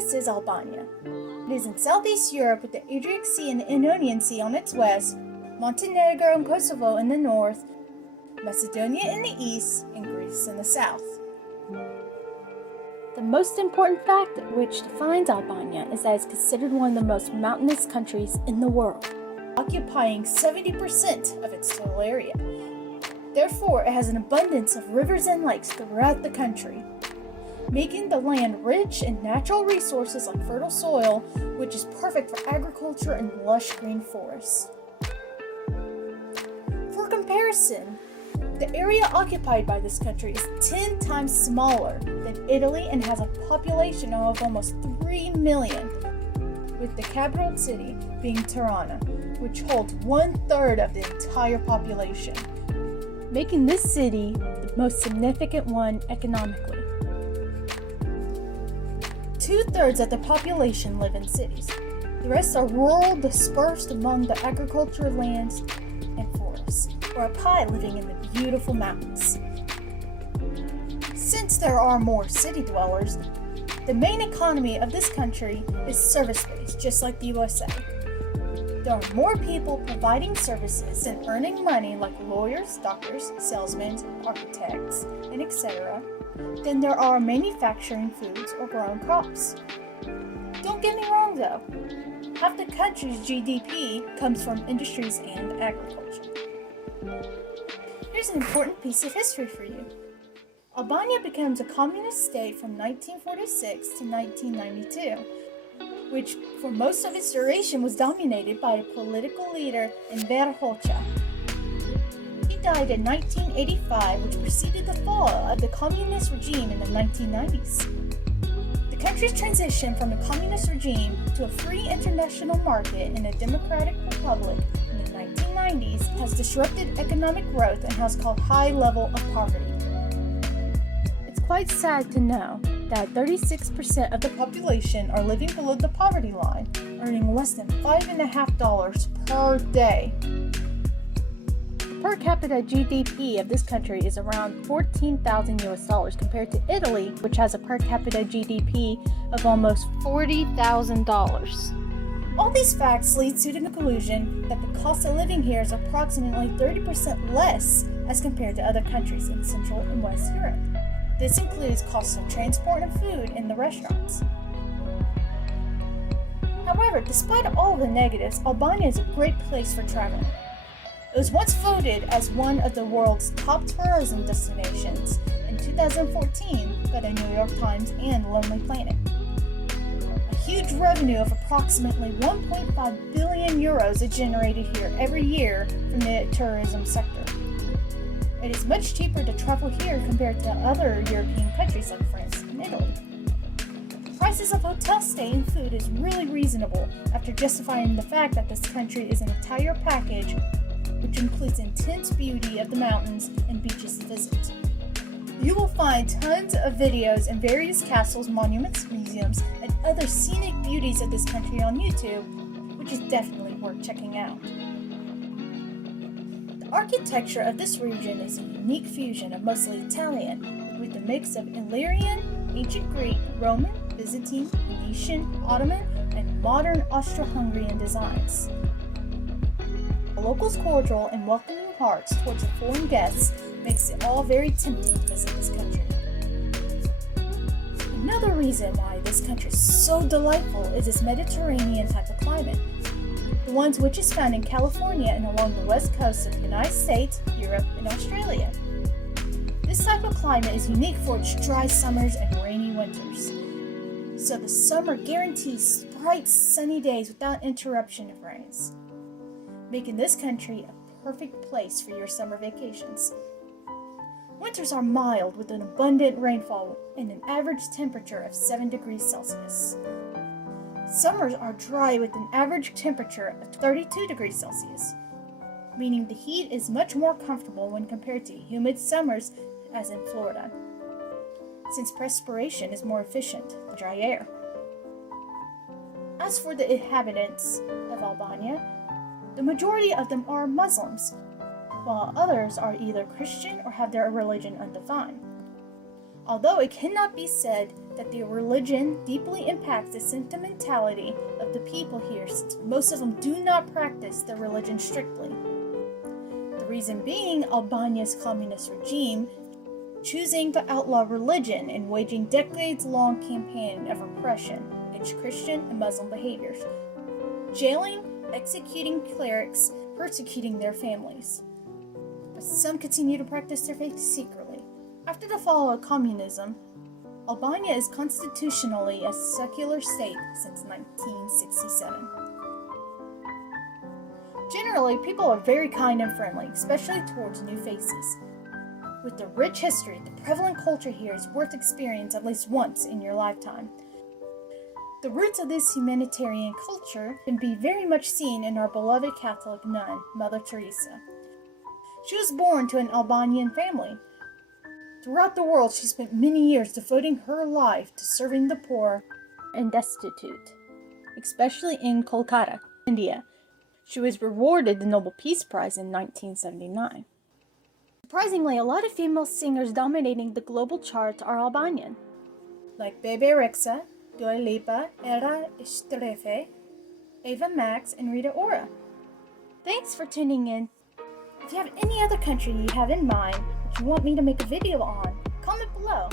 this is Albania. It is in southeast Europe with the Adriatic Sea and the Ionian Sea on its west, Montenegro and Kosovo in the north, Macedonia in the east, and Greece in the south. The most important fact which defines Albania is that it's considered one of the most mountainous countries in the world, occupying 70% of its total area. Therefore, it has an abundance of rivers and lakes throughout the country, making the land rich in natural resources like fertile soil, which is perfect for agriculture and lush green forests. For comparison, the area occupied by this country is 10 times smaller than Italy and has a population of almost 3 million, with the capital city being Tirana, which holds 1/3 of the entire population, making this city the most significant one economically. 2/3 of the population live in cities. The rest are rural, dispersed among the agricultural lands and forests, or a pie living in the beautiful mountains. Since there are more city dwellers, the main economy of this country is service-based, just like the USA. There are more people providing services and earning money like lawyers, doctors, salesmen, architects, and etc. than there are manufacturing foods or growing crops. Don't get me wrong though, half the country's GDP comes from industries and agriculture. Here's an important piece of history for you. Albania becomes a communist state from 1946 to 1992, which for most of its duration was dominated by a political leader, Enver Hoxha. He died in 1985, which preceded the fall of the communist regime in the 1990s. The country's transition from a communist regime to a free international market and a democratic republic in the 1990s has disrupted economic growth and has caused high level of poverty. It's quite sad to know that 36% of the population are living below the poverty line, earning less than $5.50 per day. The per capita GDP of this country is around $14,000 compared to Italy, which has a per capita GDP of almost $40,000. All these facts lead to the conclusion that the cost of living here is approximately 30% less as compared to other countries in Central and West Europe. This includes costs of transport and food in the restaurants. However, despite all of the negatives, Albania is a great place for traveling. It was once voted as one of the world's top tourism destinations in 2014 by the New York Times and Lonely Planet. A huge revenue of approximately 1.5 billion euros is generated here every year from the tourism sector. It is much cheaper to travel here compared to other European countries like France and Italy. The prices of hotel stay and food is really reasonable after justifying the fact that this country is an entire package which includes intense beauty of the mountains and beaches to visit. You will find tons of videos and various castles, monuments, museums, and other scenic beauties of this country on YouTube, which is definitely worth checking out. The architecture of this region is a unique fusion of mostly Italian, with a mix of Illyrian, ancient Greek, Roman, Byzantine, Venetian, Ottoman, and modern Austro-Hungarian designs. The locals' cordial and welcoming hearts towards the foreign guests makes it all very tempting to visit this country. Another reason why this country is so delightful is its Mediterranean type of climate, the ones which is found in California and along the west coast of the United States, Europe, and Australia. This type of climate is unique for its dry summers and rainy winters. So the summer guarantees bright sunny days without interruption of rains, making this country a perfect place for your summer vacations. Winters are mild with an abundant rainfall and an average temperature of 7 degrees Celsius. Summers are dry with an average temperature of 32 degrees Celsius, meaning the heat is much more comfortable when compared to humid summers as in Florida, since perspiration is more efficient than dry air. As for the inhabitants of Albania, the majority of them are Muslims, while others are either Christian or have their religion undefined. Although it cannot be said that their religion deeply impacts the sentimentality of the people here, since most of them do not practice their religion strictly. The reason being Albania's communist regime choosing to outlaw religion and waging decades-long campaign of repression against Christian and Muslim behaviors, jailing, executing clerics, persecuting their families. But some continue to practice their faith secretly. After the fall of communism, Albania is constitutionally a secular state since 1967. Generally, people are very kind and friendly, especially towards new faces. With the rich history, the prevalent culture here is worth experiencing at least once in your lifetime. The roots of this humanitarian culture can be very much seen in our beloved Catholic nun, Mother Teresa. She was born to an Albanian family. Throughout the world, she spent many years devoting her life to serving the poor and destitute, especially in Kolkata, India. She was rewarded the Nobel Peace Prize in 1979. Surprisingly, a lot of female singers dominating the global charts are Albanian, like Bebe Rexha, Dua Lipa, Era Estrefe, Ava Max, and Rita Ora. Thanks for tuning in. If you have any other country you have in mind that you want me to make a video on, comment below.